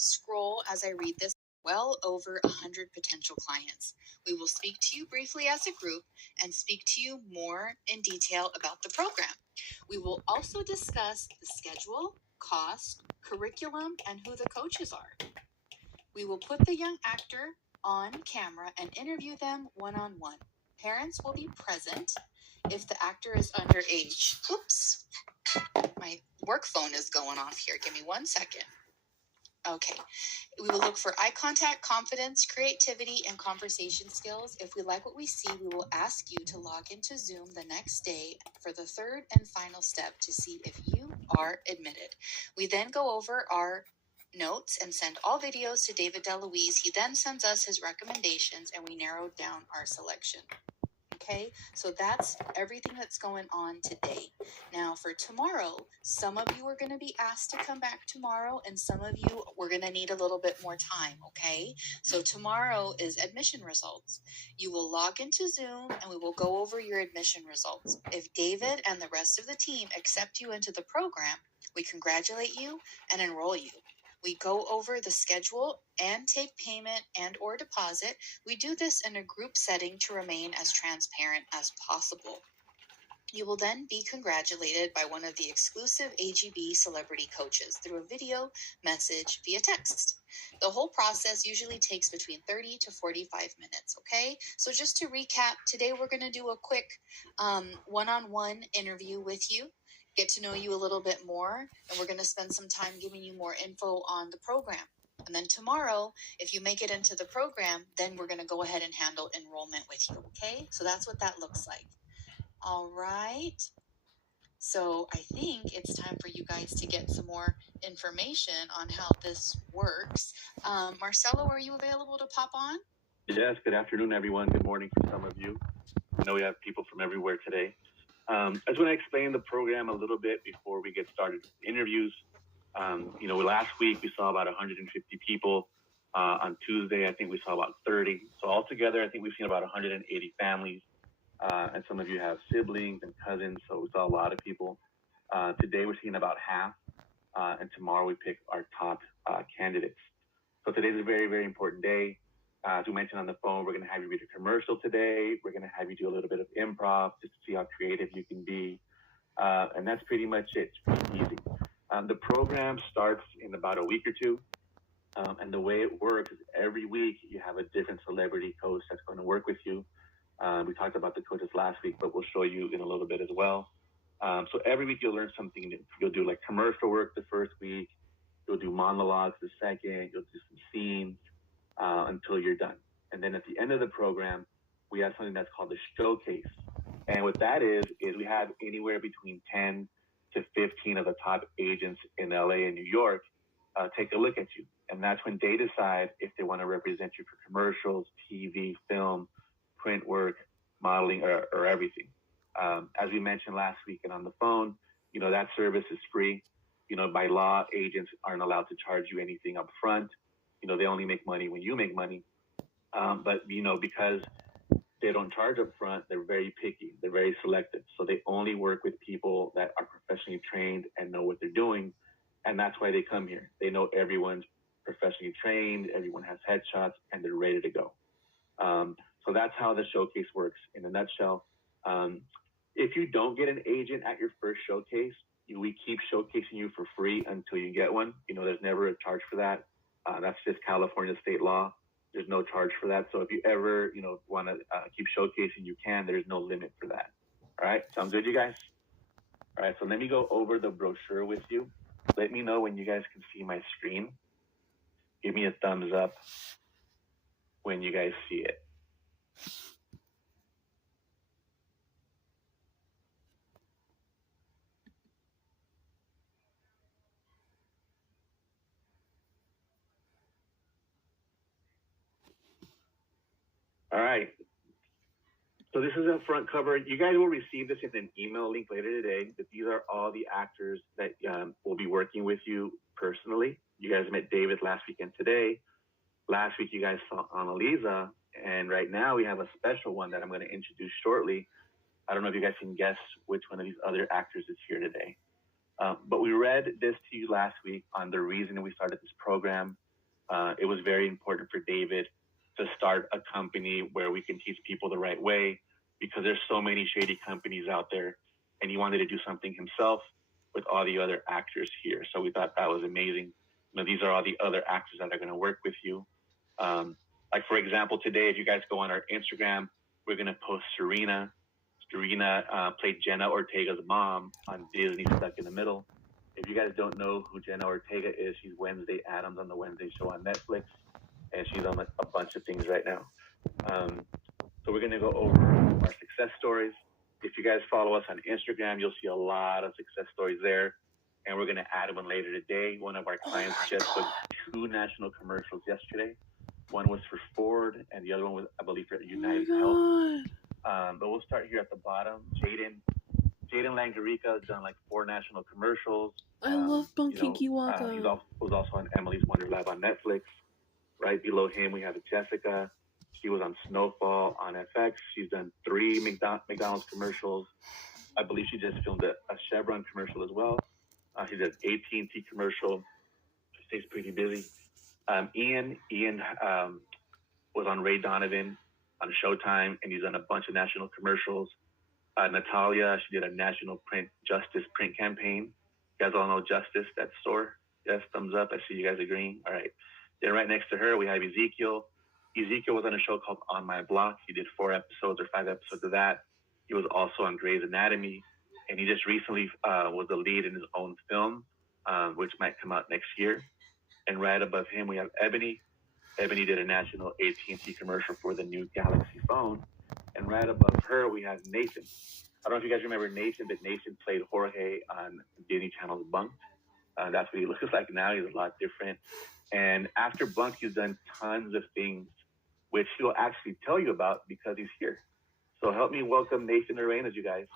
scroll as I read this. Well over 100 potential clients. We will speak to you briefly as a group and speak to you more in detail about the program. We will also discuss the schedule, cost, curriculum, and who the coaches are. We will put the young actor on camera and interview them one-on-one. Parents will be present if the actor is underage. Oops, my work phone is going off here. Give me 1 second. Okay. We will look for eye contact, confidence, creativity, and conversation skills. If we like what we see, we will ask you to log into Zoom the next day for the third and final step to see if you are admitted. We then go over our notes and send all videos to David DeLuise. He then sends us his recommendations and we narrow down our selection. Okay, so that's everything that's going on today. Now for tomorrow, some of you are going to be asked to come back tomorrow and some of you we're going to need a little bit more time, okay? So tomorrow is admission results. You will log into Zoom and we will go over your admission results. If David and the rest of the team accept you into the program, we congratulate you and enroll you. We go over the schedule and take payment and or deposit. We do this in a group setting to remain as transparent as possible. You will then be congratulated by one of the exclusive AGB celebrity coaches through a video message via text. The whole process usually takes between 30 to 45 minutes, okay? So just to recap, today we're going to do a quick one-on-one interview with you, get to know you a little bit more, and we're going to spend some time giving you more info on the program. And then tomorrow, if you make it into the program, then we're going to go ahead and handle enrollment with you, okay? So that's what that looks like. All right. So I think it's time for you guys to get some more information on how this works. Marcelo, are you available to pop on? Yes, good afternoon, everyone. Good morning for some of you. I know we have people from everywhere today. I just want to explain the program a little bit before we get started with the interviews. Last week we saw about 150 people. On Tuesday, I think we saw about 30. So altogether, I think we've seen about 180 families. And some of you have siblings and cousins, so we saw a lot of people. Today we're seeing about half, and tomorrow we pick our top candidates. So today's a very, very important day. As we mentioned on the phone, we're going to have you read a commercial today. We're going to have you do a little bit of improv just to see how creative you can be. And that's pretty much it. It's pretty easy. The program starts in about a week or two. And the way it works is every week you have a different celebrity coach that's going to work with you. We talked about the coaches last week, but we'll show you in a little bit as well. So every week you'll learn something new. You'll do like commercial work the first week. You'll do monologues the second. You'll do some scenes until you're done. And then at the end of the program, we have something that's called the showcase. And what that is we have anywhere between 10 to 15 of the top agents in LA and New York take a look at you. And that's when they decide if they want to represent you for commercials, TV, film, print work, modeling, or everything. As we mentioned last week and on the phone, that service is free. By law, agents aren't allowed to charge you anything up front. They only make money when you make money. But because they don't charge up front, they're very picky. They're very selective. So they only work with people that are professionally trained and know what they're doing. And that's why they come here. They know everyone's professionally trained, everyone has headshots, and they're ready to go. So that's how the showcase works in a nutshell. If you don't get an agent at your first showcase, we keep showcasing you for free until you get one. There's never a charge for that. That's just California state law. There's no charge for that. So if you ever, want to keep showcasing, you can. There's no limit for that. All right. Sound good, you guys? All right. So let me go over the brochure with you. Let me know when you guys can see my screen. Give me a thumbs up when you guys see it. All right. So this is a front cover. You guys will receive this in an email link later today. But these are all the actors that will be working with you personally. You guys met David last week and today. Last week you guys saw Annalisa, and right now we have a special one that I'm going to introduce shortly. I don't know if you guys can guess which one of these other actors is here today. But we read this to you last week on the reason we started this program. It was very important for David to start a company where we can teach people the right way, because there's so many shady companies out there, and he wanted to do something himself with all the other actors here. So we thought that was amazing. These are all the other actors that are going to work with you. Like, for example, today, if you guys go on our Instagram, we're going to post Serena. Serena played Jenna Ortega's mom on Disney Stuck in the Middle. If you guys don't know who Jenna Ortega is, she's Wednesday Addams on the Wednesday Show on Netflix, and she's on a bunch of things right now. So we're going to go over our success stories. If you guys follow us on Instagram, you'll see a lot of success stories there, and we're going to add one later today. One of our clients just booked 2 national commercials yesterday. One was for Ford, and the other one was, I believe, for United Health. But we'll start here at the bottom. Jaden Langarica has done like 4 national commercials. I love Bunkiki Waka. He was also on Emily's Wonder Lab on Netflix. Right below him, we have Jessica. She was on Snowfall on FX. She's done 3 McDonald's commercials. I believe she just filmed a Chevron commercial as well. She did an AT&T commercial. She stays pretty busy. Ian was on Ray Donovan on Showtime, and he's done a bunch of national commercials. Natalia, she did a national Justice print campaign. You guys all know Justice, that store? Yes, thumbs up. I see you guys agreeing. All right. Then right next to her, we have Ezekiel. Ezekiel was on a show called On My Block. He did 4 episodes or 5 episodes of that. He was also on Grey's Anatomy, and he just recently was the lead in his own film, which might come out next year. And right above him, we have Ebony. Ebony did a national AT&T commercial for the new Galaxy phone. And right above her, we have Nathan. I don't know if you guys remember Nathan, but Nathan played Jorge on Disney Channel's Bunked. That's what he looks like now. He's a lot different. And after Bunked, he's done tons of things, which he'll actually tell you about because he's here. So help me welcome Nathan Arenas, you guys.